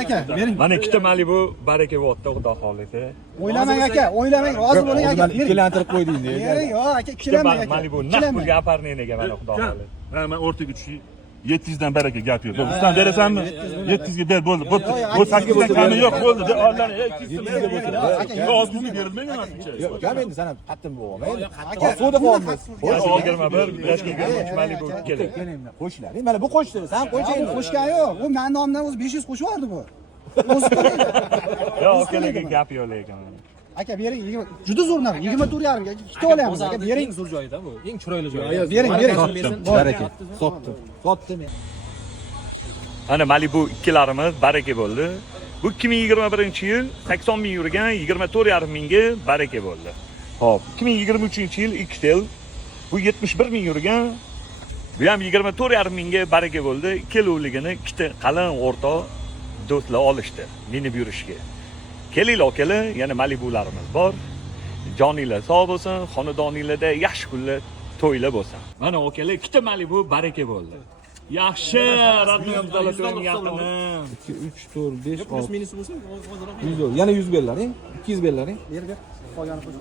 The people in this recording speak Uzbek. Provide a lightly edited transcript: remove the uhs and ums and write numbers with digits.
aka, bering. Mana ikkita Malibu baraka bo'tdi, xudo xolisi. O'ylamang aka, o'ylamang, rozi bo'ling aka. Ikkilantirib qo'yding Bering, yo'q aka, Ikkita ikkilamang aka. Malibu naq pulga aparneniga mana xudo xolisi. Men o'rtaga 700 dan baraka gap yo'q. Ustan berasanmi? 700 ga ber bo'ldi. Bu 8 dan kami yo'q bo'ldi. Ollar 200 ga bo'ldi. Aka, 600 ga berilmagan menimcha. Yo'q, gap endi sana qattim bo'lmaydi. Aka, Savdo qilamiz. 21, birashga 23 Malibu keling. Qo'shiladi. Mana bu qo'shdi. Sen qo'sh endi. Qo'shgan yo'q. Bu men nomimdan o'zi 500 qo'shib yubordi bu. O'zi qo'ydi. Yo'q, akalarga gap yo'q lekin. Aka, bering, juda zo'r narx. 24,5 ga ikkita olyapmiz aka, bering. Zo'r joyida bu. Eng chiroyli joy. Bering. Baraka. Sotdim. Ana Malibu ikkilarimiz baraka bo'ldi. Bu 2021-yil 80 ming yurgan 24,5 mingga baraka bo'ldi. Xo'p, 2023-yil Xtel bu 71 ming yurgan, bu ham 24,5 mingga baraka bo'ldi. Ikkalovligini ikkita qalin o'rtoq do'stlar olishdi, minib yurishga. Kelinglar akalar, yana Malibularimiz bor. Joninglar sog' bo'lsin, xonadoninglarda yaxshi kunlar, to'ylar bo'lsin. Mana akalar, ikkita Malibu baraka bo'ldi. Yaxshi, radmiyam to'yim yaqini. 2 3 4 5 Plus 6 minus bo'lsa, hozirroq 100. Yana 100 berlaring. 200 berlaring. Ber. Qolgani qo'shib.